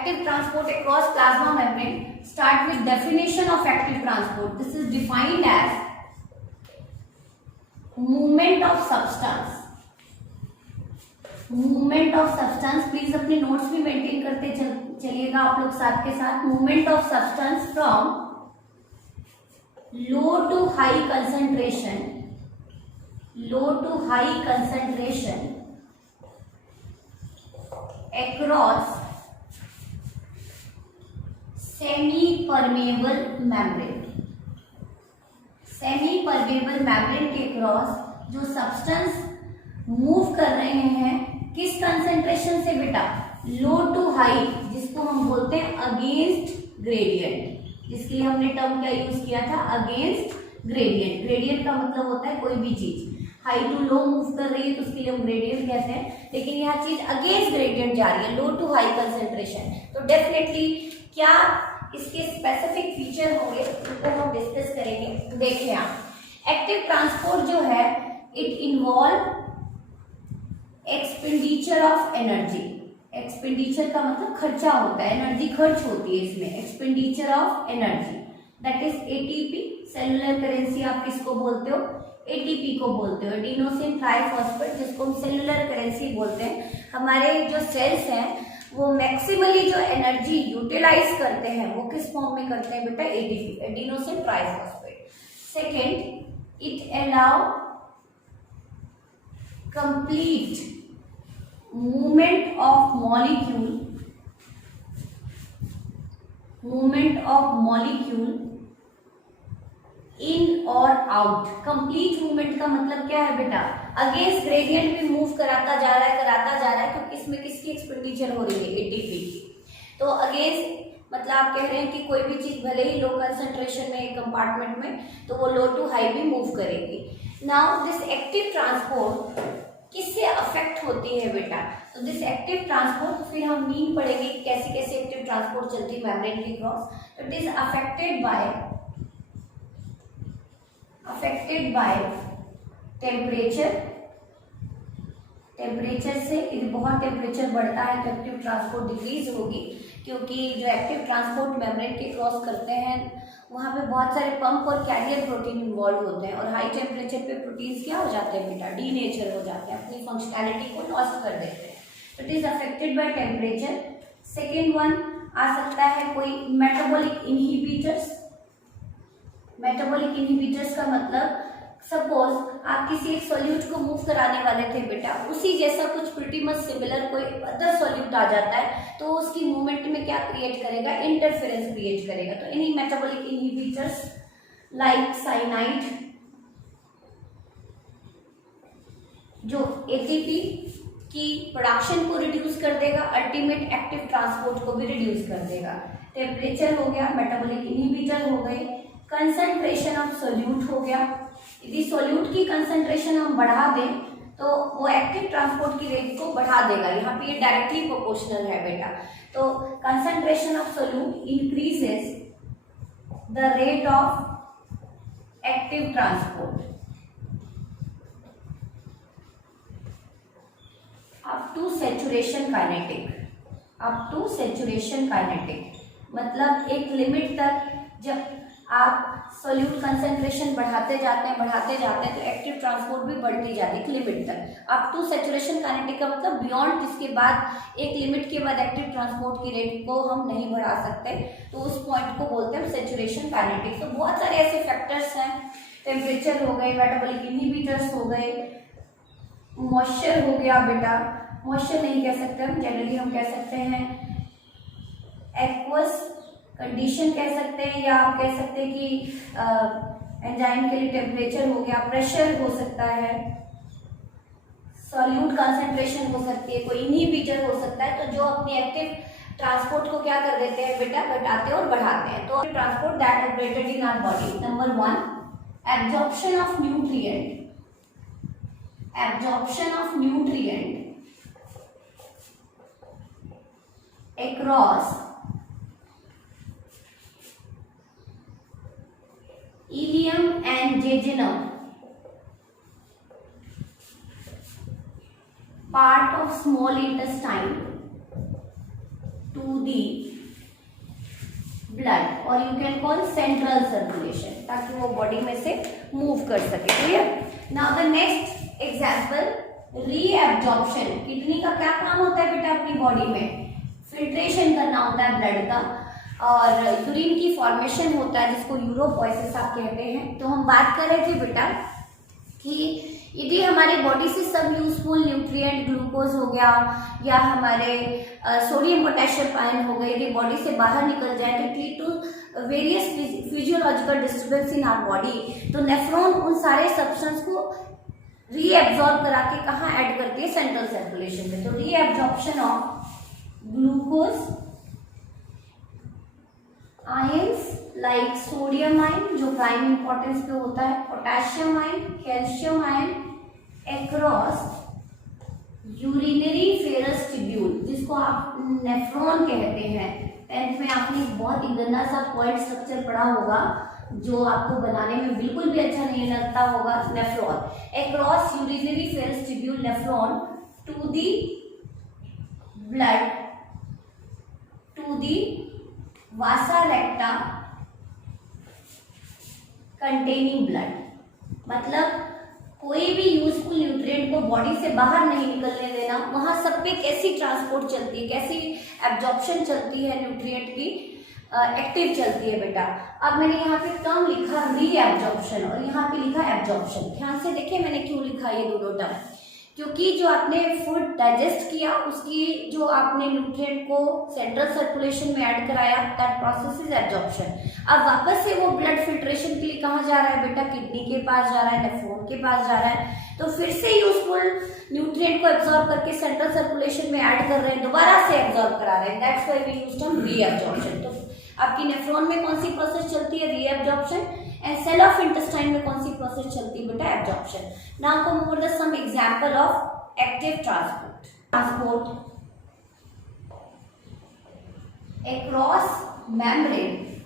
active transport across plasma membrane. Start with definition of active transport. This is defined as movement of substance. Movement of substance, please अपने notes भी maintain करते चलिएगा आप लोग साथ के साथ. Movement of substance from low to high concentration, low to high concentration across semi permeable membrane. Semi permeable membrane के क्रॉस जो सब्सटेंस मूव कर रहे हैं किस कंसेंट्रेशन से बेटा, लो टू हाई, जिसको हम बोलते हैं अगेंस्ट ग्रेडियंट, जिसके लिए हमने टर्म क्या यूज किया था, अगेंस्ट ग्रेडियंट. ग्रेडियंट का मतलब होता है कोई भी चीज हाई टू लो मूव कर रही है तो उसके लिए हम ग्रेडियंट कहते हैं, लेकिन यह चीज अगेंस्ट ग्रेडियंट जा रही है, लो टू हाई कंसेंट्रेशन. तो डेफिनेटली क्या इसके स्पेसिफिक फीचर होंगे उनको हम डिस्कस करेंगे. देखिए आप, एक्टिव ट्रांसपोर्ट जो है it involve expenditure of energy. Expenditure का मतलब खर्चा होता है, एनर्जी खर्च होती है इसमें. Expenditure of energy that is ATP. Cellular currency आप किसको बोलते हो, एटीपी को बोलते हो, एडिनोसिन ट्राइफॉस्फेट, जिसको हम सेलुलर करेंसी बोलते हैं. हमारे जो सेल्स हैं वो मैक्सिमली जो एनर्जी यूटिलाइज करते हैं वो किस फॉर्म में करते हैं बेटा, ATP, adenosine triphosphate. Second, it allow complete movement of molecule, movement of molecule इन और आउट. कंप्लीट मूवमेंट का मतलब क्या है बेटा, अगेंस्ट ग्रेडियंट भी मूव कराता जा रहा है, क्योंकि इसमें किसकी एक्सपेंडिचर हो रही है, एटीपी की. तो अगेंस्ट मतलब आप कह रहे हैं कि कोई भी चीज भले ही लो कंसंट्रेशन में कंपार्टमेंट में तो वो लो टू हाई भी मूव करेगी. नाउ दिस एक्टिव ट्रांसपोर्ट किससे अफेक्ट होती है बेटा, तो दिस एक्टिव ट्रांसपोर्ट फिर हम मीन पढ़ेंगे कैसे कैसे एक्टिव ट्रांसपोर्ट चलती है मेम्ब्रेन के क्रॉस. तो it is affected by temperature. Temperature से यदि बहुत टेम्परेचर बढ़ता है तो एक्टिव ट्रांसपोर्ट डिक्रीज होगी, क्योंकि जो एक्टिव ट्रांसपोर्ट मेम्ब्रेन के क्रॉस करते हैं वहाँ पे बहुत सारे पंप और कैरियर प्रोटीन इन्वॉल्व होते हैं, और हाई टेम्परेचर पे प्रोटीन्स क्या हो जाते हैं बेटा, डीनेचर हो जाते हैं, अपनी फंक्शनैलिटी को लॉस्ट कर देते हैं. तो it is affected by temperature. Second one आ सकता है कोई मेटाबॉलिक इनहिबिटर्स. मेटाबॉलिक इनहिबिटर्स का मतलब सपोज आप किसी एक सॉल्यूट को मूव कराने वाले थे बेटा, उसी जैसा कुछ प्रीटी मच सिमिलर कोई अदर सॉल्यूट आ जाता है तो उसकी मूवमेंट में क्या क्रिएट करेगा, इंटरफेरेंस क्रिएट करेगा. तो इन्हीं मेटाबॉलिक इनहिबिटर्स लाइक साइनाइड जो एटीपी की प्रोडक्शन को रिड्यूस कर देगा, अल्टीमेट एक्टिव ट्रांसपोर्ट को भी रिड्यूस कर देगा. टेम्परेचर हो गया, मेटाबॉलिक इनहिबिटर हो गए, कंसंट्रेशन ऑफ सोल्यूट हो गया. यदि सोल्यूट की कंसंट्रेशन हम बढ़ा दें तो वो एक्टिव ट्रांसपोर्ट की रेट को बढ़ा देगा. यहाँ पे ये डायरेक्टली प्रोपोर्शनल है बेटा. तो concentration of solute increases the rate of active transport up to saturation kinetic. मतलब एक लिमिट तक जब आप सोल्यूट कंसंट्रेशन बढ़ाते जाते हैं तो एक्टिव ट्रांसपोर्ट भी बढ़ती जाती है एक लिमिट तक. अप टू सैचुरेशन काइनेटिक का मतलब बियॉन्ड, जिसके बाद एक लिमिट के बाद एक्टिव ट्रांसपोर्ट की रेट को हम नहीं बढ़ा सकते, तो उस पॉइंट को बोलते हैं सैचुरेशन काइनेटिक. तो बहुत सारे ऐसे फैक्टर्स हैं, टेम्परेचर हो गए, मेटाबॉलिक इनहिबिटर्स हो गए, मॉइस्चर हो गया बेटा, मॉइस्चर नहीं कह सकते हम, जनरली हम कह सकते हैं एक्वस कंडीशन कह सकते हैं, या आप कह सकते हैं कि एंजाइम के लिए टेम्परेचर हो गया, प्रेशर हो सकता है, सॉल्यूट कंसंट्रेशन हो सकती है, कोई इनहिबिटर हो सकता है. तो जो अपनी एक्टिव ट्रांसपोर्ट को क्या कर देते हैं बेटा, घटाते और बढ़ाते हैं. तो transport that operated in our body. Number one, absorption of nutrient. Absorption of nutrient across ileum and jejunum, part of small intestine, to the blood, और you can call central circulation, ताकि वो बॉडी में से move कर सके। Clear. Now the next example, reabsorption. Kidney का क्या काम होता है बेटा अपनी बॉडी में? फिल्ट्रेशन करना होता है ब्लड का, और यूरिन की फॉर्मेशन होता है जिसको यूरोपोइसिस आप कहते हैं। तो हम बात कर रहे थे बेटा कि यदि हमारी बॉडी से सब यूजफुल न्यूट्रिएंट, ग्लूकोज हो गया या हमारे सोडियम पोटेशियम आयन हो गए, यदि बॉडी से बाहर निकल जाए तो it lead to various physiological disturbance in our body. तो नेफ्रॉन उन सारे सब्सटेंस को रीएब्जॉर्ब करा के कहाँ ऐड करती है? सेंट्रल सर्कुलेशन में। तो reabsorption of glucose ions like sodium ion जो प्राइम इंपॉर्टेंस पे होता है, potassium ion, calcium ion across uriniferous tubule, जिसको आप नेफ्रॉन कहते हैं। 10th में आपने बहुत ही गंदा सा पॉइंट स्ट्रक्चर पढ़ा होगा जो आपको बनाने में बिल्कुल भी अच्छा नहीं लगता होगा। Nephron across uriniferous tubule nephron to the blood to the vasa recta containing blood. मतलब कोई भी यूजफुल न्यूट्रिएंट को बॉडी से बाहर नहीं निकलने देना। वहां सब पे कैसी ट्रांसपोर्ट चलती है, कैसी एब्जॉर्प्शन चलती है न्यूट्रिएंट की, एक्टिव चलती है बेटा। अब मैंने यहाँ पे टर्म लिखा रीएब्जॉर्प्शन और यहाँ पे लिखा एब्जॉर्प्शन। ध्यान से देखिए मैंने क्यों लिखा ये दोनों टर्म, क्योंकि जो आपने फूड डाइजेस्ट किया उसकी जो आपने न्यूट्रिएंट को सेंट्रल सर्कुलेशन में ऐड कराया, दैट प्रोसेस इज एब्जॉर्प्शन। अब वापस से वो ब्लड फिल्ट्रेशन के लिए कहाँ जा रहा है बेटा? किडनी के पास जा रहा है, नेफ्रॉन के पास जा रहा है। तो फिर से यूजफुल न्यूट्रिएंट को एब्जॉर्ब करके सेंट्रल सर्कुलेशन में ऐड कर रहे हैं, दोबारा से एब्जॉर्ब करा रहे हैं। That's why we used term reabsorption. तो आपकी नेफ्रॉन में कौन सी प्रोसेस चलती है? Reabsorption. And cell of intestine में कौन सी प्रोसेस चलती है बेटा? Absorption. Now come over the some example of active transport across membrane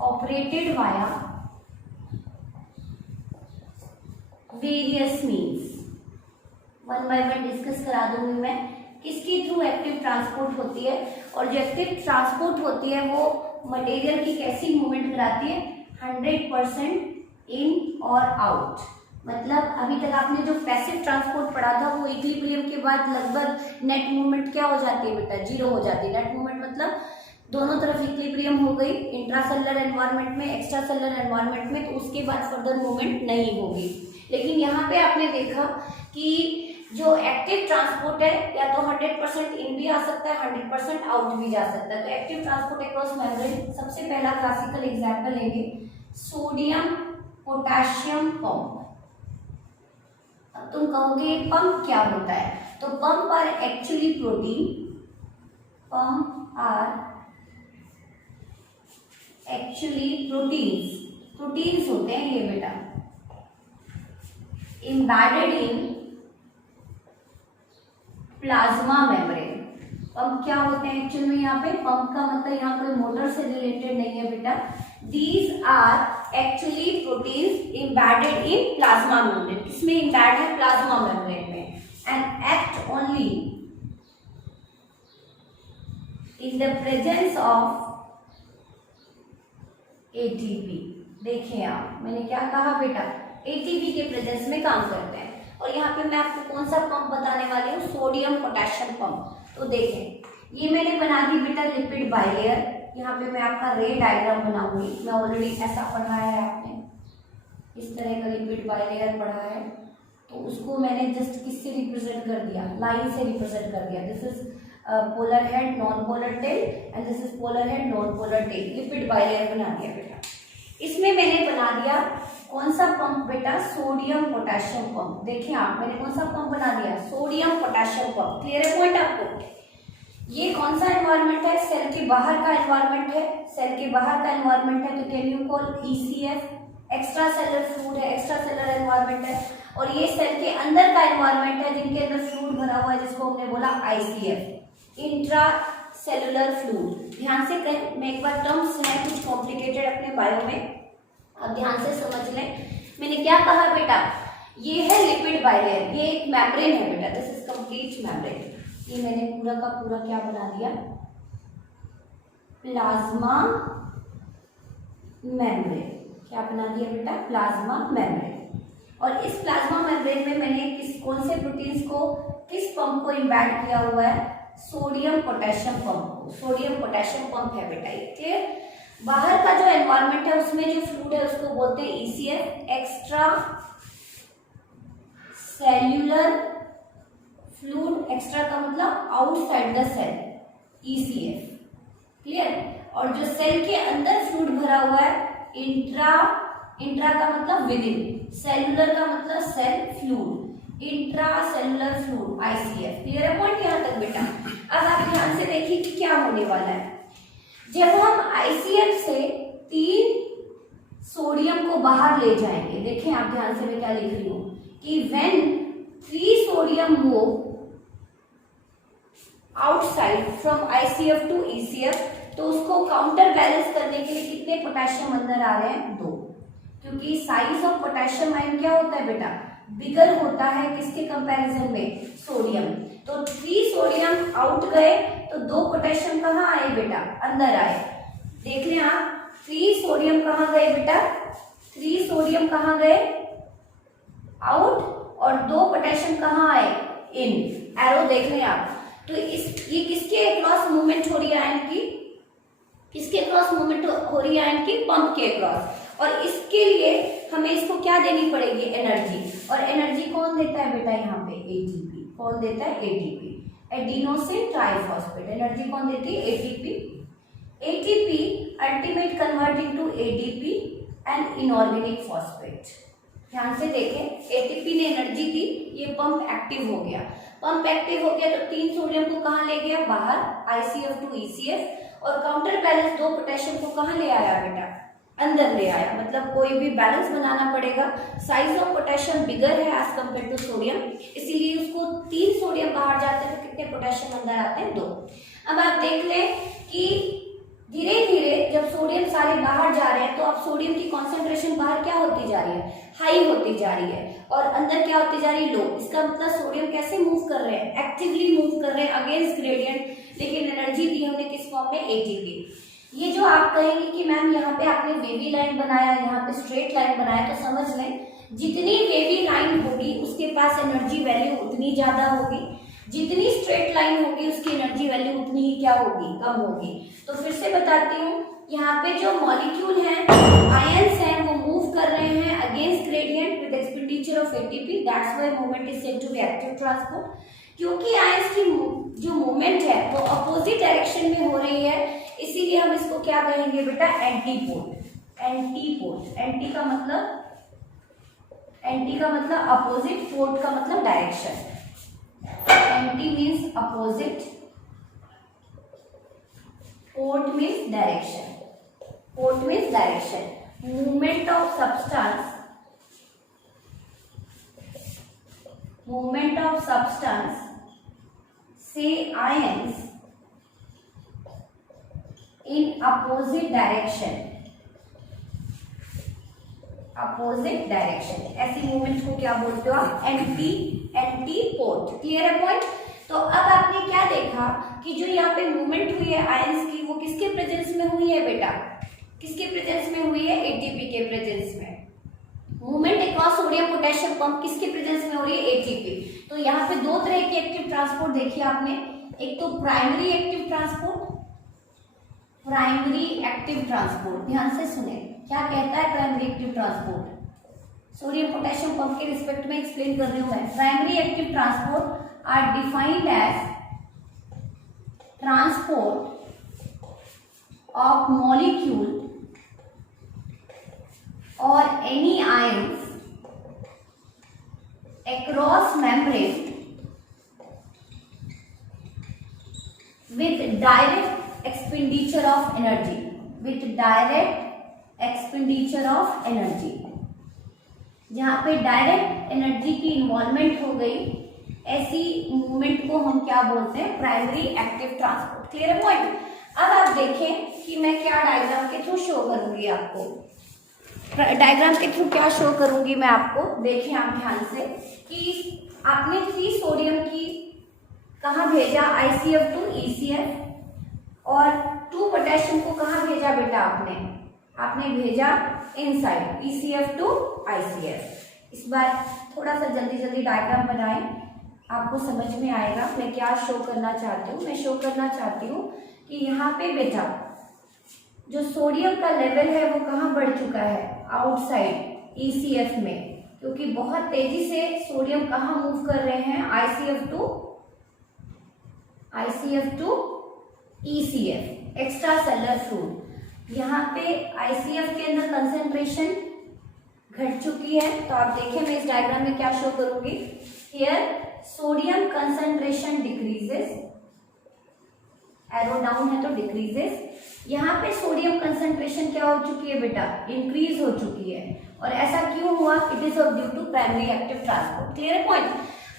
operated via various means। One by one discuss करा दूंगी मैं किसके थ्रू एक्टिव ट्रांसपोर्ट होती है, और जो एक्टिव ट्रांसपोर्ट होती है वो मटेरियल की कैसी मूवमेंट कराती है? 100% इन और आउट। मतलब अभी तक आपने जो पैसिव ट्रांसपोर्ट पढ़ा था वो इक्विलिब्रियम के बाद लगभग नेट मूवमेंट क्या हो जाती है बेटा? जीरो हो जाती है। नेट मूवमेंट मतलब दोनों तरफ इक्विलिब्रियम हो गई, इंट्रासेलुलर एनवायरनमेंट में, एक्स्ट्रा सेलुलर एनवायरनमेंट में, तो उसके बाद फर्दर मूवमेंट नहीं होगी। लेकिन यहाँ पे आपने देखा कि जो एक्टिव ट्रांसपोर्ट है या तो 100% इन भी आ सकता है, 100% आउट भी जा सकता है। तो एक्टिव ट्रांसपोर्ट अक्रॉस मेम्ब्रेन, सबसे पहला क्लासिकल एग्जांपल लेंगे सोडियम पोटेशियम पंप। अब तुम कहोगे पंप क्या होता है? तो pump are actually protein, pump are actually proteins होते हैं ये बेटा, embedded in plasma membrane. Pump क्या होते हैं एक्चुअल में? यहाँ पे पंप का मतलब यहाँ कोई मोटर से रिलेटेड नहीं है बेटा। These are actually proteins embedded in plasma membrane. किसमें एम्बेड है? प्लाज्मा मेम्ब्रेन में। And act only in the presence of ATP. देखिए आप, मैंने क्या कहा बेटा? एटीपी के प्रेजेंस में काम करते हैं। और यहाँ पे मैं आपको कौन सा पंप बताने वाली हूँ? Sodium potassium pump. तो देखें ये मैंने बना दी बेटा लिपिड बाइलेयर। यहाँ पे मैं आपका रे डायग्राम बनाऊंगी। मैं ऑलरेडी ऐसा पढ़ा है आपने, इस तरह का लिपिड बाइलेयर पढ़ा है। तो उसको मैंने जस्ट किससे रिप्रेजेंट कर दिया? लाइन से रिप्रेजेंट कर दिया। This is polar head, non polar tail, and this is polar head, non polar tail. Lipid bilayer बना दिया बेटा। इसमें मैंने बना दिया कौन सा पंप बेटा? Sodium potassium pump. देखिए आप, मैंने कौन सा पंप बना दिया? Sodium potassium pump. क्लियर है पॉइंट आपको? ये कौन सा एनवायरनमेंट है? सेल के बाहर का एनवायरनमेंट है। सेल के बाहर का एनवायरनमेंट है तो can you call ECF। Extra cellular fluid है, एक्स्ट्रा सेलुलर एनवायरनमेंट है। और ये सेल के अंदर का एनवायरनमेंट है जिनके अंदर फ्लूइड भरा हुआ है, जिसको हमने बोला ICF, इंट्रा सेलुलर फ्लूइड। ध्यान से करें, मैं एक बार टर्म्स हैं कुछ कॉम्प्लिकेटेड अपने बायो में, अब ध्यान से समझ लें। मैंने क्या कहा बेटा? ये है लिपिड बाइलेयर, ये एक मेम्ब्रेन है बेटा, दिस इज कंप्लीट मेम्ब्रेन। ये मैंने पूरा का पूरा क्या बना दिया, प्लाज्मा मेम्ब्रेन। क्या बना दिया बेटा, प्लाज्मा मेम्ब्रेन। और इस प्लाज्मा मेम्ब्रेन में मैंने कौन से प्रोटीन्स को, किस पंप को इम्बैड किया हुआ है, सोडियम पोटेशियम पंप को। सोडियम पोटेशियम पंप है बेटा ये, क्लियर। बाहर का जो एनवायरनमेंट है उसमें जो फ्लूइड है उसको बोलते हैं ECF, extra cellular fluid. Extra का मतलब outside the cell, ECF, clear. और जो सेल के अंदर फ्लूइड भरा हुआ है, इंट्रा का मतलब विद इन, सेल्यूलर का मतलब cell fluid, intra cellular fluid, ICF, clear है पॉइंट यहाँ तक बेटा। अब आप ध्यान से देखिए कि क्या होने वाला है। जब हम ICF से 3 सोडियम को बाहर ले जाएंगे, देखें आप ध्यान से मैं क्या लिख रही हूं कि when 3 sodium move outside from ICF to ECF, तो उसको काउंटर बैलेंस करने के लिए कितने पोटेशियम अंदर आ रहे हैं, 2। क्योंकि साइज ऑफ पोटेशियम आयन क्या होता है बेटा, बिगर होता है किसके कंपैरिजन में, सोडियम। तो 3 सोडियम आउट गए तो 2 पोटेशियम कहाँ आए बेटा, अंदर आए। देख लें आप, 3 सोडियम कहाँ गए बेटा, 3 सोडियम कहाँ गए, आउट, और 2 पोटेशियम कहाँ आए, इन। एरो देख लें आप। तो ये किसके अक्रॉस मूवमेंट हो रही है आयन की, किसके क्रॉस मूवमेंट हो रही है आयन की, पंप के क्रॉस। और इसके लिए हमें इसको क्या देनी पड़ेगी, एनर्जी। और एनर्जी कौन देता है बेटा यहाँ पे, ATP। कौन देता है, ATP, एडिनोसिन ट्राइफॉस्फेट। एनर्जी कौन देती है, ATP। ATP ultimate convert into ADP and inorganic phosphate. ध्यान से देखें, ATP ने एनर्जी दी, ये पंप एक्टिव हो गया। पंप एक्टिव हो गया तो 3 सोडियम को कहाँ ले गया, बाहर, ICF टू ECF। और काउंटर बैलेंस 2 पोटेशियम को कहाँ ले आया बेटा, अंदर ले आया। मतलब कोई भी बैलेंस बनाना पड़ेगा। साइज ऑफ पोटेशियम बिगर है एज कम्पेयर टू सोडियम, इसीलिए उसको 3 सोडियम बाहर जाते हैं तो कितने पोटेशियम अंदर आते हैं, 2। अब आप देख लें कि धीरे धीरे जब सोडियम सारे बाहर जा रहे हैं तो अब सोडियम की कॉन्सेंट्रेशन बाहर क्या होती जा रही है, हाई होती जा रही है, और अंदर क्या होती जा रही है, लो। इसका मतलब सोडियम कैसे मूव कर रहे हैं, एक्टिवली मूव कर रहे हैं अगेंस्ट ग्रेडियंट। लेकिन एनर्जी दी हमने किस फॉर्म में, ATP। ये जो आप कहेंगे कि मैम यहाँ पे आपने वेवी लाइन बनाया, यहाँ पे स्ट्रेट लाइन बनाया, तो समझ लें जितनी वेवी लाइन होगी उसके पास एनर्जी वैल्यू उतनी ज्यादा होगी, जितनी स्ट्रेट लाइन होगी उसकी एनर्जी वैल्यू उतनी ही क्या होगी, कम होगी। तो फिर से बताती हूँ, यहाँ पे जो मॉलिक्यूल हैं, आयंस हैं, वो मूव कर रहे हैं against gradient with expenditure of ATP, that's why movement is said to be active transport. क्योंकि आयंस की जो मूवमेंट है वो अपोजिट डायरेक्शन में हो रही है, इसीलिए हम इसको क्या कहेंगे बेटा, एंटीपोल। एंटीपोल, एंटी का मतलब अपोजिट, पोर्ट का मतलब direction. Anti means opposite, port means direction. Port means direction. Movement of substance से आयंस in opposite direction, ऐसी मूवमेंट को क्या बोलते हो आप, एंटीपोल। क्लियर है पॉइंट। तो अब आपने क्या देखा कि जो यहाँ पे मूवमेंट हुई है आयंस की, वो किसके प्रेजेंस में हुई है बेटा, किसके प्रेजेंस में हुई है, ATP के प्रेजेंस में। Movement across sodium potassium pump किसके प्रेजेंस में हो रही है, ATP। तो यहाँ पे 2 तरह के एक्टिव ट्रांसपोर्ट देखिए आपने, एक तो primary active transport, primary active transport. ध्यान से सुने क्या कहता है primary active transport, sodium potassium pump के रिस्पेक्ट में एक्सप्लेन कर रही हूं मैं। Primary active transport are defined as transport of molecule और any ions across membrane with direct expenditure of energy, जहां पे डायरेक्ट एनर्जी की इन्वॉल्वमेंट हो गई, ऐसी मूवमेंट को हम क्या बोलते हैं, प्राइमरी एक्टिव ट्रांसपोर्ट। क्लियर है पॉइंट। अब आप देखें कि मैं क्या डायग्राम के थ्रू शो करूंगी आपको। डायग्राम के थ्रू क्या शो करूंगी मैं आपको, देखिए आप ध्यान से कि आपने 3 सोडियम की कहाँ भेजा, ICF टू ECF, और 2 पोटेशियम को कहाँ भेजा बेटा आपने भेजा इनसाइड ECF टू ICF। इस बार थोड़ा सा जल्दी जल्दी डायग्राम बनाएं, आपको समझ में आएगा मैं क्या शो करना चाहती हूँ। मैं शो करना चाहती हूँ कि यहाँ पे बेटा जो सोडियम का लेवल है वो कहाँ बढ़ चुका है, आउटसाइड ECF में, क्योंकि बहुत तेजी से सोडियम कहाँ मूव कर रहे हैं, ICF to ECF, extra cellular fluid. यहाँ पे ICF के अंदर कंसेंट्रेशन घट चुकी है, तो आप देखें मैं इस डायग्राम में क्या शो करूंगी। Here sodium concentration decreases, arrow down है तो डिक्रीजेस। यहाँ पे सोडियम कंसेंट्रेशन क्या हो चुकी है बेटा, इंक्रीज हो चुकी है। और ऐसा क्यों हुआ, it is due to primary active transport. Clear point.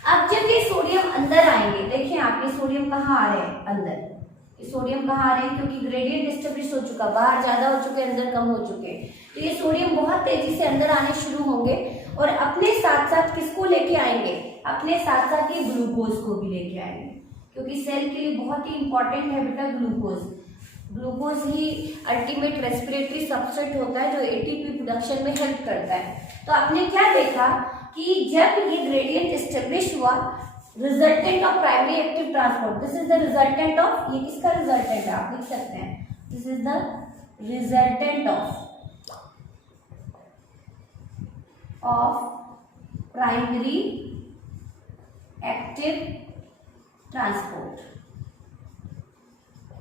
अब जब ये सोडियम अंदर आएंगे, देखिए आप ये सोडियम कहाँ आ रहे हैं, अंदर। ये सोडियम कहाँ आ रहे हैं, क्योंकि ग्रेडियंट एस्टेब्लिश हो चुका, बाहर ज्यादा हो चुके, अंदर कम हो चुके, तो ये सोडियम बहुत तेजी से अंदर आने शुरू होंगे और अपने साथ साथ किसको लेके आएंगे, अपने साथ साथ ये ग्लूकोज को भी लेके आएंगे, क्योंकि सेल के लिए बहुत ही इंपॉर्टेंट है बेटा ग्लूकोज। ग्लूकोज ही अल्टीमेट रेस्पिरेटरी सबस्ट्रेट होता है जो एटीपी प्रोडक्शन में हेल्प करता है। तो आपने क्या देखा कि जब ये ग्रेडियंट एस्टेब्लिश हुआ, resultant of primary active transport, this is the resultant of, ये किसका रिजल्टेंट है आप लिख सकते हैं, this is the resultant of primary active transport.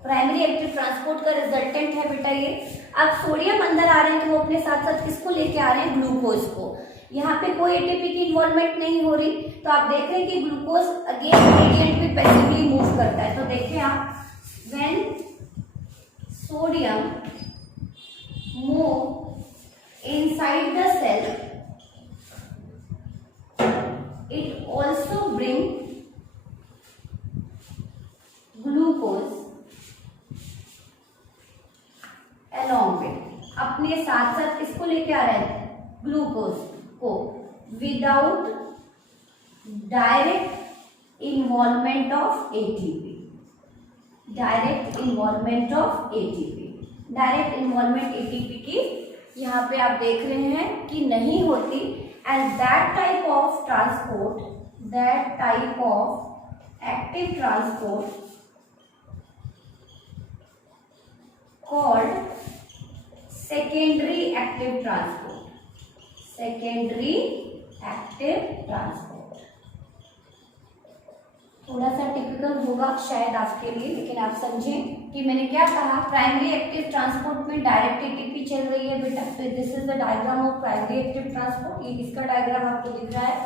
Primary active transport का रिजल्टेंट है बेटा ये। अब सोडियम अंदर आ रहे हैं तो वो अपने साथ साथ किसको लेके आ रहे हैं, ग्लूकोज को। यहाँ पे कोई एटीपी की इन्वॉल्वमेंट नहीं हो रही, तो आप देख रहे हैं कि ग्लूकोज अगेन ग्रेडियंट पे पैसिवली मूव करता है। तो देखिए आप, when sodium move inside the cell, it also bring glucose along with, अपने साथ साथ किसको लेके आ रहा है, ग्लूकोज को, without direct involvement of ATP. Direct involvement of ATP, direct involvement ATP की यहाँ पे आप देख रहे हैं कि नहीं होती। And that type of transport, that type of active transport called secondary active transport, secondary active transport। थोड़ा सा टिपिकल होगा शायद आपके लिए, लेकिन आप समझें कि मैंने क्या कहा। प्राइमरी एक्टिव ट्रांसपोर्ट में डायरेक्ट एटीपी चल रही है बेटा, तो this is the diagram of primary active transport. ये किसका डायग्राम आपको दिख रहा है,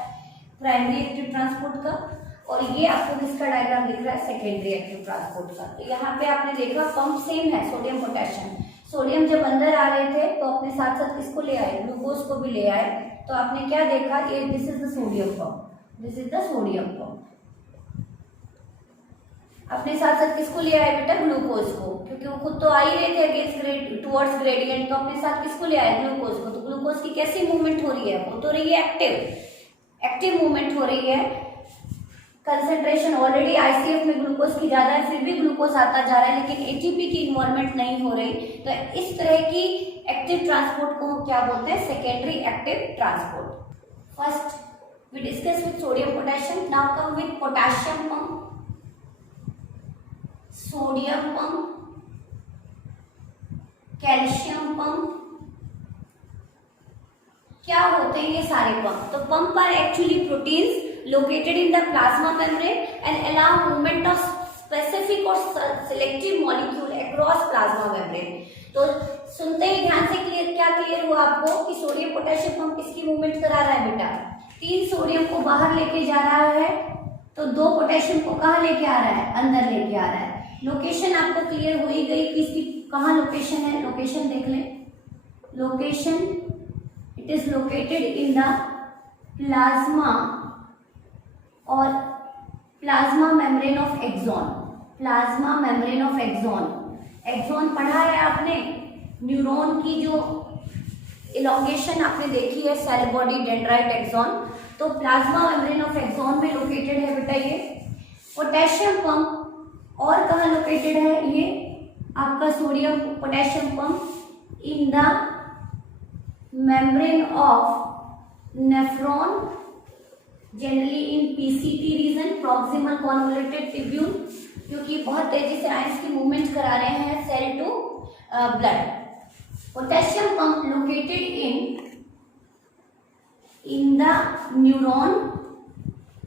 प्राइमरी एक्टिव ट्रांसपोर्ट का, और ये आपको किसका डायग्राम दिख रहा है, सेकेंडरी एक्टिव ट्रांसपोर्ट का। तो यहाँ पे आपने देखा पंप सेम है, सोडियम पोटेशियम। सोडियम जब अंदर आ रहे थे तो अपने साथ साथ किसको ले आए, ग्लूकोज को भी ले आए। तो आपने क्या देखा, ये this is the sodium pump, this is the sodium pump. अपने साथ साथ किसको ले आए बेटा, ग्लूकोज को, क्योंकि वो खुद तो आ ही रहे थे अगेंस्ट टुवर्ड्स ग्रेडियंट, तो अपने साथ किसको ले आए, ग्लूकोज को। तो ग्लूकोज की कैसी मूवमेंट हो रही है, वो तो रही है एक्टिव मूवमेंट हो रही है। कंसेंट्रेशन ऑलरेडी ICF में ग्लूकोज की ज्यादा है, फिर भी ग्लूकोज आता जा रहा है, लेकिन एटीपी की इन्वॉल्वमेंट नहीं हो रही। तो इस तरह की एक्टिव ट्रांसपोर्ट को क्या बोलते हैं, secondary active transport. First we discuss with sodium potassium, now come with potassium pump, sodium pump, calcium pump. क्या होते हैं ये सारे पंप, तो pump are actually proteins located in the plasma membrane and allow movement of specific or selective molecule across plasma membrane। तो सुनते ही ध्यान से क्लियर हुआ आपको कि सोडियम पोटेशियम पंप किसकी मूवमेंट करा रहा है बेटा, 3 सोडियम को बाहर लेके जा रहा है, तो 2 पोटेशियम को कहाँ लेके आ रहा है, अंदर लेके आ रहा है। लोकेशन आपको क्लियर हो ही गई कि इसकी कहाँ लोकेशन है, लोकेशन देख लें। Location, it is located in the plasma और plasma membrane of axon, plasma membrane of axon. Axon पढ़ा है आपने, न्यूरॉन की जो इलोंगेशन आपने देखी है, सेल बॉडी, डेंड्राइट, एक्सॉन। तो प्लाज्मा मेम्ब्रेन ऑफ एक्सॉन में लोकेटेड है बेटा ये। पोटेशियम पंप और कहाँ लोकेटेड है ये आपका sodium potassium pump in the membrane of nephron, generally in PCT region, proximal convoluted tubule, क्योंकि बहुत तेजी से आयंस की मूवमेंट करा रहे हैं cell to blood. Potassium pump located in the neuron,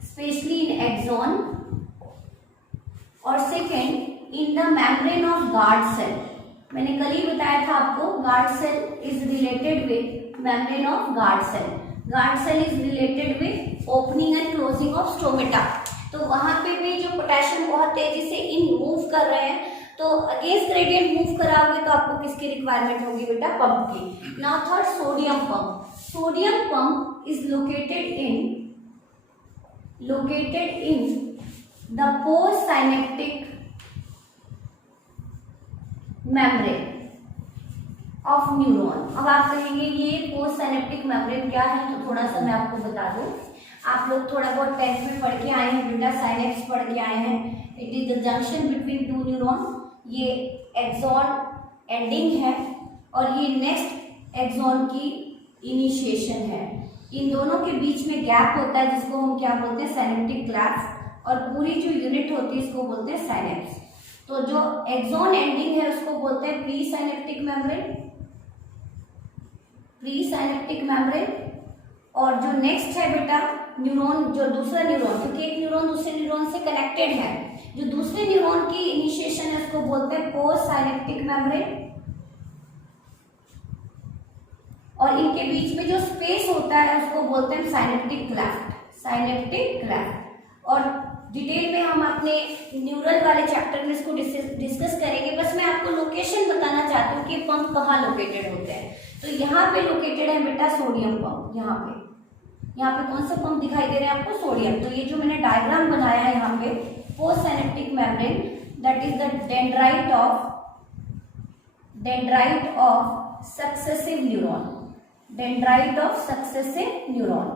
especially in axon, और second in the membrane of guard cell. मैंने कल ही बताया था आपको, guard cell is related with membrane of guard cell. Guard cell is related with opening and closing of stomata. तो वहां पे भी जो पोटेशियम बहुत तेजी से इन मूव कर रहे हैं, तो अगेंस्ट ग्रेडियंट मूव कराओगे तो आपको किसकी रिक्वायरमेंट होगी बेटा, पंप की। Now third sodium pump. Sodium pump is located in the postsynaptic membrane of neuron। अब आप कहेंगे ये पोस्टसाइनेप्टिक मेम्ब्रेन क्या है, तो थोड़ा सा मैं आपको बता दूं। आप लोग थोड़ा बहुत 10th में पढ़ के आए हैं बेटा, साइनेप्स पढ़ के आए हैं। It is the junction between two neuron. ये एक्सॉन एंडिंग है और ये नेक्स्ट एक्सॉन की इनिशिएशन है। इन दोनों के बीच में गैप होता है जिसको हम क्या बोलते हैं, साइनेप्टिक क्लेफ्ट, और पूरी जो यूनिट होती है इसको बोलते हैं साइनेप्स। तो जो एक्सॉन एंडिंग है उसको बोलते हैं प्री साइनेप्टिक मेम्ब्रेन। और जो नेक्स्ट है बेटा न्यूरॉन, जो दूसरा न्यूरॉन, क्योंकि एक न्यूरॉन दूसरे न्यूरॉन से कनेक्टेड है, जो दूसरे न्यूरॉन की इनिशिएशन है उसको बोलते हैं पोस्ट साइनेप्टिक मेम्ब्रेन। और इनके बीच में जो स्पेस होता है उसको बोलते हैं साइनेप्टिक क्लेफ्ट। और डिटेल में हम अपने न्यूरल वाले चैप्टर में इसको डिस्कस करेंगे। बस मैं आपको लोकेशन बताना चाहती हूँ कि पंप कहाँ लोकेटेड होते हैं। तो यहाँ पे लोकेटेड है बेटा सोडियम पंप। यहाँ पे कौन सा पंप दिखाई दे रहा है आपको, सोडियम। तो ये जो मैंने डायग्राम बनाया है यहाँ पे, post synaptic membrane, that is the dendrite of successive neuron.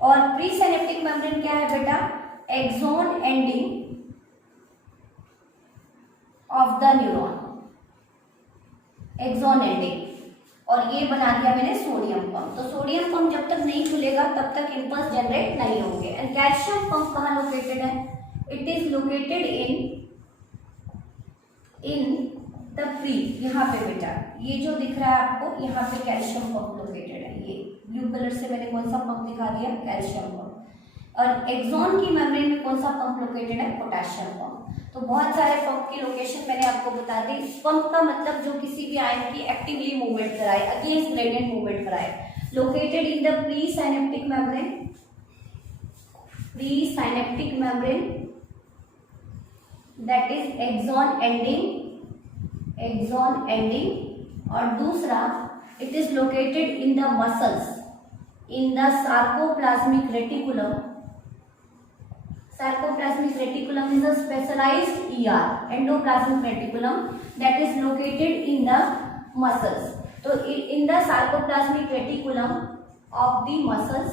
और प्री साइनेप्टिक मेम्ब्रेन क्या है बेटा, axon ending of the neuron, axon ending. और ये बना दिया मैंने सोडियम पंप। तो सोडियम पंप जब तक नहीं खुलेगा तब तक इंपल्स जनरेट नहीं होंगे। एंड कैल्शियम पंप कहाँ लोकेटेड है, it is located in the pre. यहाँ पे बेटा ये जो दिख रहा है आपको, यहाँ पे कैल्शियम पंप लोकेटेड है। ये ब्लू कलर से मैंने कौन सा पंप दिखा दिया, कैल्शियम पंप। और एक्सॉन की मेम्ब्रेन में कौन सा पंप लोकेटेड है, पोटेशियम पंप। तो बहुत सारे पंप की लोकेशन मैंने आपको बता दी। पंप का मतलब जो किसी भी आयन की एक्टिवली मूवमेंट कराए, अगेंस्ट ग्रेडियंट मूवमेंट कराए। Located in the pre synaptic membrane, that is axon ending. और दूसरा, it is located in the muscles, in the sarcoplasmic reticulum. Sarcoplasmic reticulum is a specialized endoplasmic reticulum that is located in the muscles. So in the sarcoplasmic reticulum of the muscles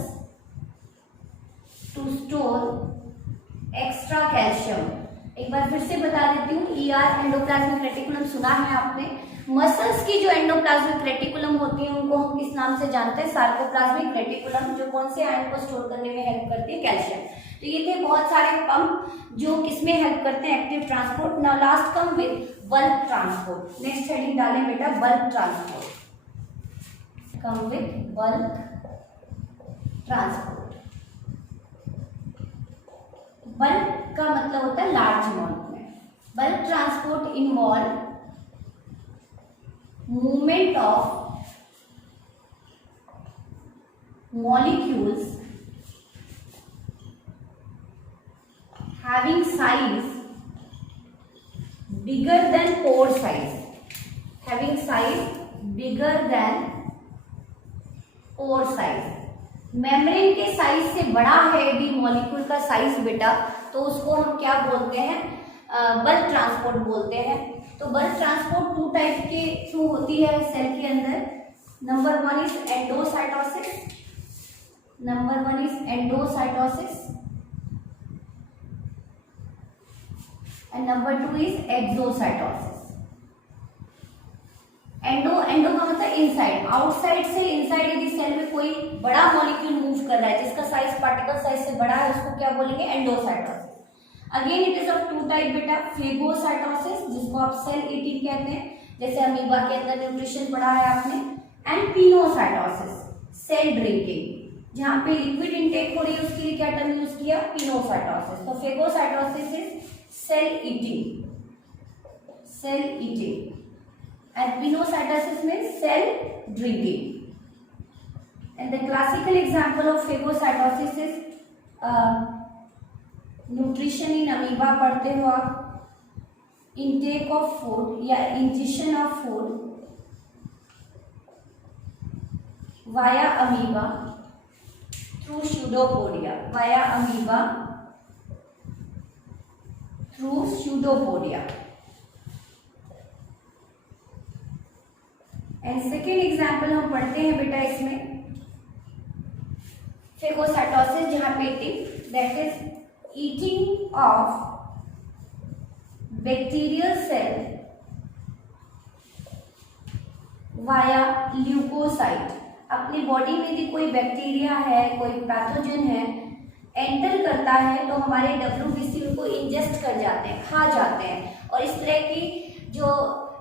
to store extra calcium। एक बार फिर से बता देती हूँ, endoplasmic reticulum सुना है आपने। Muscles की जो एंडोप्लाज्मिक रेटिकुलम होती है उनको हम किस नाम से जानते हैं, सार्कोप्लाज्मिक रेटिकुलम, जो कौन से आयन को स्टोर करने में हेल्प करती है, कैल्शियम। तो ये थे बहुत सारे पंप जो किसमें हेल्प करते हैं, active transport. Now last come with bulk transport. Next heading डालें बेटा, bulk transport. Come with bulk transport. Bulk का मतलब होता है लार्ज अमाउंट में। Bulk transport involve movement of molecules having size bigger than pore size, having size bigger than pore size। Membrane के size से बड़ा है यदि मॉलिक्यूल का साइज बेटा, तो उसको हम क्या बोलते हैं, बल्क ट्रांसपोर्ट बोलते हैं। तो बल्क ट्रांसपोर्ट 2 टाइप के थ्रू होती है सेल के अंदर। Number one is endocytosis. Number one is endocytosis. And number two is exocytosis. Endo का मतलब इनसाइड, आउटसाइड से इनसाइड यदि सेल में कोई बड़ा मॉलिक्यूल मूव कर रहा है जिसका साइज पार्टिकल साइज से बड़ा है उसको क्या बोलेंगे? Endocytosis. Again it is of two type बेटा, फेगोसाइटोसिस जिसको आप सेल ईटिंग कहते हैं, जैसे अमीबा के अंदर न्यूट्रिशन पढ़ा है आपने, एंड पिनोसाइटोसिस, सेल ड्रिंकिंग, जहां पे लिक्विड इनटेक हो रही है उसके लिए क्या टर्म यूज किया? पिनोसाइटोसिस। तो phagocytosis is cell eating and pinocytosis means cell drinking. And the classical example of phagocytosis is nutrition in amoeba पढ़ते हो आप, intake of food या ingestion of food via amoeba through pseudopodia, via amoeba through pseudopodia. And second example हम पढ़ते हैं बेटा इसमें phagocytosis, जहां पे eating, that is eating of bacterial cell via leukocyte. अपनी बॉडी में यदि कोई बैक्टीरिया है, कोई पैथोजन है, एंटर करता है तो हमारे WBC उनको इंजेस्ट कर जाते हैं, खा जाते हैं, और इस तरह की जो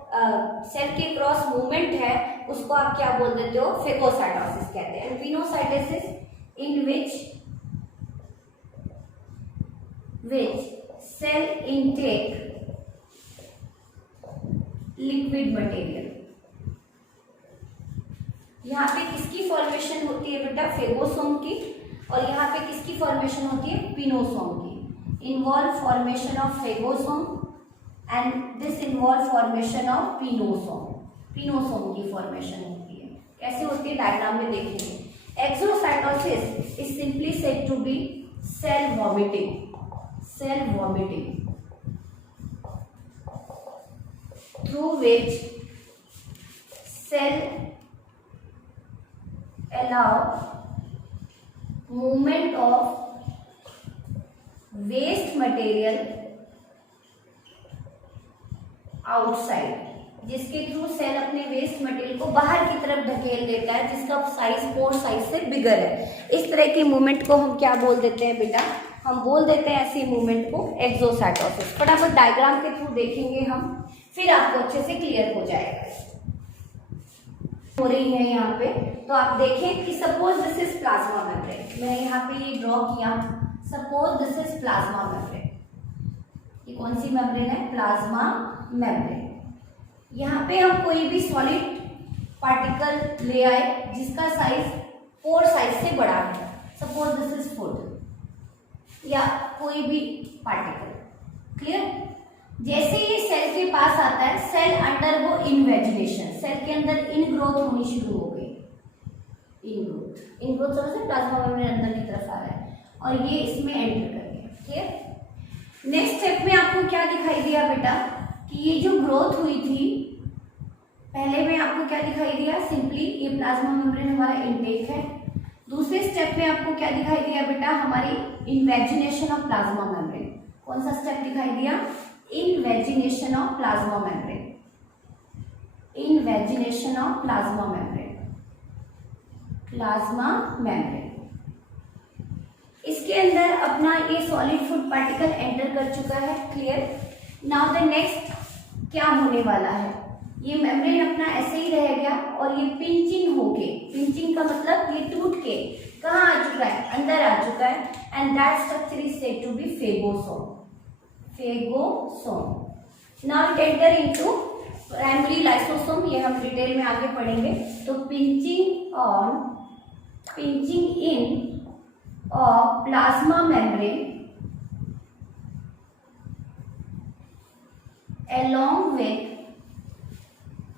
सेल के क्रॉस मूवमेंट है उसको आप क्या बोल देते हो? फेगोसाइटोसिस कहते हैं। पिनोसाइटोसिस इन विच सेल इनटेक लिक्विड मटेरियल। यहाँ पे किसकी फॉर्मेशन होती है बेटा? फेगोसोम की, और यहाँ पे किसकी फॉर्मेशन होती है? पिनोसोम की। Involve formation of phagosome and this involve formation of pinosome की फॉर्मेशन होती है। कैसे होती है डायग्राम में देखेंगे। Exocytosis is simply said to be cell vomiting through which cell allow movement of waste material outside, जिसके थ्रू सेल अपने वेस्ट मटेरियल को बाहर की तरफ धकेल देता है, जिसका साइज पोर साइज से बिगर है। इस तरह की मूवमेंट को हम क्या बोल देते हैं बेटा? हम बोल देते हैं ऐसी मूवमेंट को एक्सोसाइटोसिस। फटाफट डायग्राम के थ्रू देखेंगे हम, फिर आपको अच्छे से क्लियर हो जाएगा। हो रही है यहाँ पे, तो आप देखें कि suppose this is plasma membrane, मैंने यहाँ पे ये ड्रॉ किया, suppose this is plasma membrane. ये कौन सी मेम्ब्रेन है? Plasma membrane. यहाँ पे हम कोई भी सॉलिड पार्टिकल ले आए जिसका साइज पोर साइज से बड़ा है, सपोज दिस इज फूड या कोई भी पार्टिकल, क्लियर। जैसे ये सेल के पास आता है, सेल अंडर वो इनवेजिनेशन, सेल के अंदर इनग्रोथ होनी शुरू हो गई। इनग्रोथ से प्लाज्मा मेम्ब्रेन अंदर की तरफ आ रहा है और ये इसमें एंटर कर गया, क्लियर। नेक्स्ट स्टेप में आपको क्या दिखाई दिया बेटा कि ये जो ग्रोथ हुई थी, पहले में आपको क्या दिखाई दिया? सिंपली ये प्लाज्मा मेम्ब्रेन हमारा इनटेक है। दूसरे स्टेप में आपको क्या दिखाई दिया बेटा? हमारी इन्वेजिनेशन ऑफ प्लाज्मा मेम्ब्रेन। कौन सा स्टेप दिखाई दिया? Invagination of plasma membrane. Invagination of plasma membrane, plasma membrane. इसके अंदर अपना ये सॉलिड फूड पार्टिकल एंटर कर चुका है, क्लियर। नाउ द नेक्स्ट क्या होने वाला है? ये मेम्ब्रेन अपना ऐसे ही रह गया और ये पिंचिंग होके, पिंचिंग का मतलब ये टूट के कहाँ आ चुका है? अंदर आ चुका है, and that structure is said to be phagosome. Now it enter into primary lysosome, ये हम डिटेल में आगे पढ़ेंगे। तो pinching in of plasma membrane along with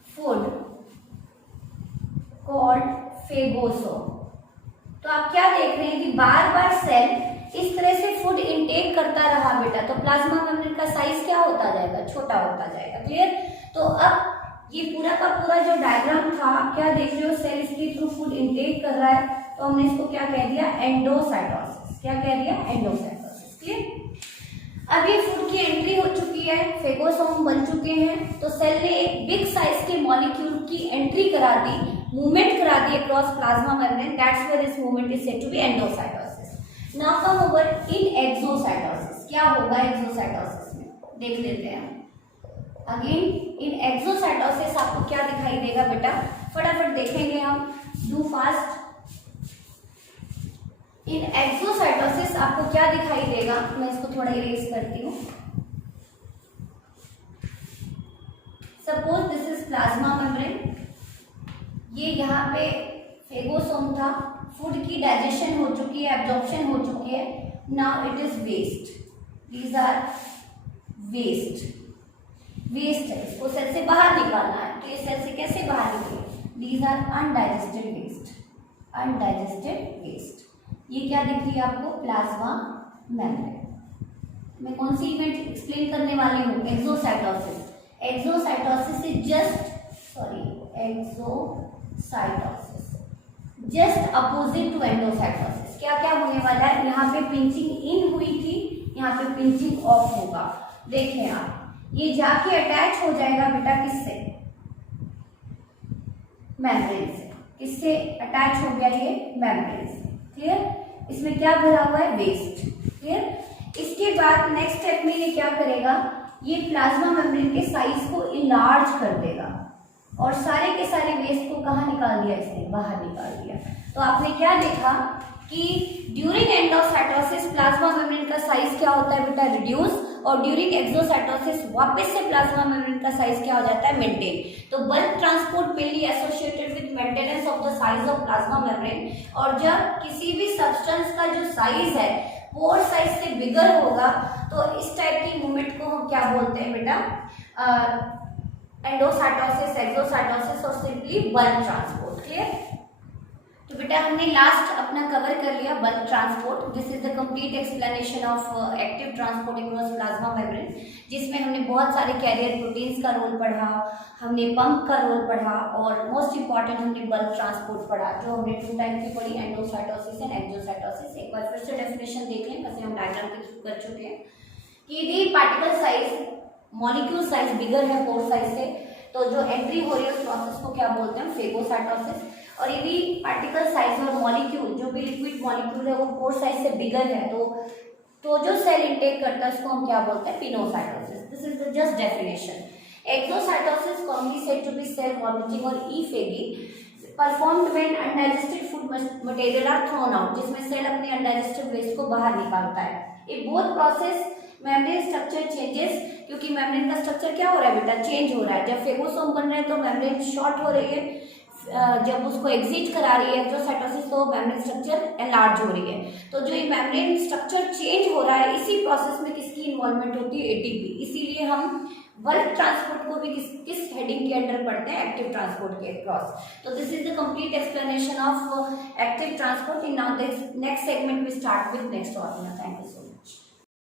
food called phagosome। तो आप क्या देख रहे हैं कि बार बार सेल इस तरह से फूड इनटेक करता रहा बेटा, तो प्लाज्मा मेम्ब्रेन का साइज क्या होता जाएगा? छोटा होता जाएगा, क्लियर। तो अब ये पूरा का पूरा जो डायग्राम था, क्या देख रहे हो, सेल इसके थ्रू फूड इनटेक कर रहा है, तो हमने इसको क्या कह दिया, एंडोसाइटोसिस। क्या कह दिया, एंडोसाइटोसिस। क्लियर। अब ये फूड की एंट्री हो चुकी है, फेगोसोम बन चुके हैं, तो सेल ने एक बिग साइज के मॉलिक्यूल की एंट्री करा दी, मूवमेंट करा दी across plasma membrane, that's where this movement is said to be endocytosis. Now come over in exocytosis. क्या होगा एक्सोसाइटोसिस में, देख लेते हैं। अगेन इन एक्सोसाइटोसिस आपको क्या दिखाई देगा बेटा, फटाफट देखेंगे हम, डू फास्ट। इन एक्सोसाइटोसिस आपको क्या दिखाई देगा, मैं इसको थोड़ा इरेज करती हूँ। Suppose this is plasma membrane, ये यहाँ पे फेगोसोम था, फूड की डाइजेशन हो चुकी है, एब्जॉर्प्शन हो चुकी है, now it is waste, these are waste, waste है, इसको सेल से बाहर निकालना है, तो ये सेल से कैसे बाहर निकले, these are undigested waste, undigested waste. ये क्या दिख रही है आपको, प्लाज्मा मेम्ब्रेन। मैं कौन सी इवेंट एक्सप्लेन करने वाली हूँ, exocytosis. Exocytosis is exocytosis just opposite to endocytosis. क्या क्या होने वाला है, यहाँ पे पिंचिंग इन हुई थी, यहाँ पे पिंचिंग ऑफ होगा। देखें आप, ये जाके अटैच हो जाएगा बेटा किससे, मेम्ब्रेन से। किससे अटैच हो गया, ये मेम्ब्रेन से। क्लियर। इसमें क्या भरा हुआ है, वेस्ट। क्लियर। इसके बाद नेक्स्ट स्टेप में ये क्या करेगा, ये प्लाज्मा मेम्ब्रेन के साइज को इनलार्ज कर देगा और सारे के सारे वेस्ट को कहाँ निकाल दिया, इसने बाहर निकाल दिया। तो आपने क्या देखा कि ड्यूरिंग एंडोसाइटोसिस प्लाज्मा मेम्ब्रेन का साइज क्या होता है बेटा, रिड्यूस, और ड्यूरिंग एक्सोसाइटोसिस वापस से प्लाज्मा मेम्ब्रेन का साइज क्या हो जाता है, मेंटेन। तो bulk transport mainly associated with maintenance of the size of plasma membrane. और जब किसी भी सब्सटेंस का जो साइज है पोर साइज से बिगर होगा, तो इस टाइप की मूवमेंट को हम क्या बोलते हैं बेटा, एंडोसाइटोसिस, एक्सोसाइटोसिस और सिंपली बल्क ट्रांसपोर्ट। क्लियर। तो बेटा हमने लास्ट अपना कवर कर लिया bulk transport. This is the complete explanation of active transport across plasma membrane, जिसमें हमने बहुत सारे कैरियर प्रोटीन्स का रोल पढ़ा, हमने पंप का रोल पढ़ा, और मोस्ट इंपॉर्टेंट हमने बल्क ट्रांसपोर्ट पढ़ा, जो हमने 2 टाइप की पढ़ी, एंडोसाइटोसिस एंड एक्सोसाइटोसिस। एक बार फिर से डेफिनेशन देख लें, वैसे हम डायग्राम के थ्रू कर चुके हैं कि यदि पार्टिकल साइज, मॉलिक्यूल साइज बिगर है पोर साइज से, तो जो एंट्री हो रही है उस प्रोसेस को क्या बोलते हैं, फेगोसाइटोसिस। और यदि पार्टिकल साइज और मॉलिक्यूल, जो भी लिक्विड मॉलिक्यूल है वो पोर साइज से बिगर है, तो जो सेल इनटेक करता है उसको हम क्या बोलते हैं, pinocytosis. This is the just definition. Exocytosis commonly said to be cell vomiting और ई-फेगी performed when undigested food material are thrown out, जिसमें सेल अपने अनडाइजेस्टेड वेस्ट को बाहर निकालता है। ये both process membrane structure changes, क्योंकि मेम्ब्रेन का स्ट्रक्चर क्या हो रहा है बेटा, चेंज हो रहा है। जब फेगोसोम बन रहे हैं तो मेम्ब्रेन शॉर्ट हो रही है, जब उसको एग्जिट करा रही है एक्सोसाइटोसिस तो मेम्ब्रेन स्ट्रक्चर एनलार्ज हो रही है। तो जो ये मेम्ब्रेन स्ट्रक्चर चेंज हो रहा है, इसी प्रोसेस में किसकी इन्वॉल्वमेंट होती है, एटीपी। इसीलिए हम बल्क ट्रांसपोर्ट को भी किस हेडिंग के अंडर पढ़ते हैं, एक्टिव ट्रांसपोर्ट के क्रॉस। तो this is the complete explanation of active transport. In now next segment we start with next organ. Thank you so much.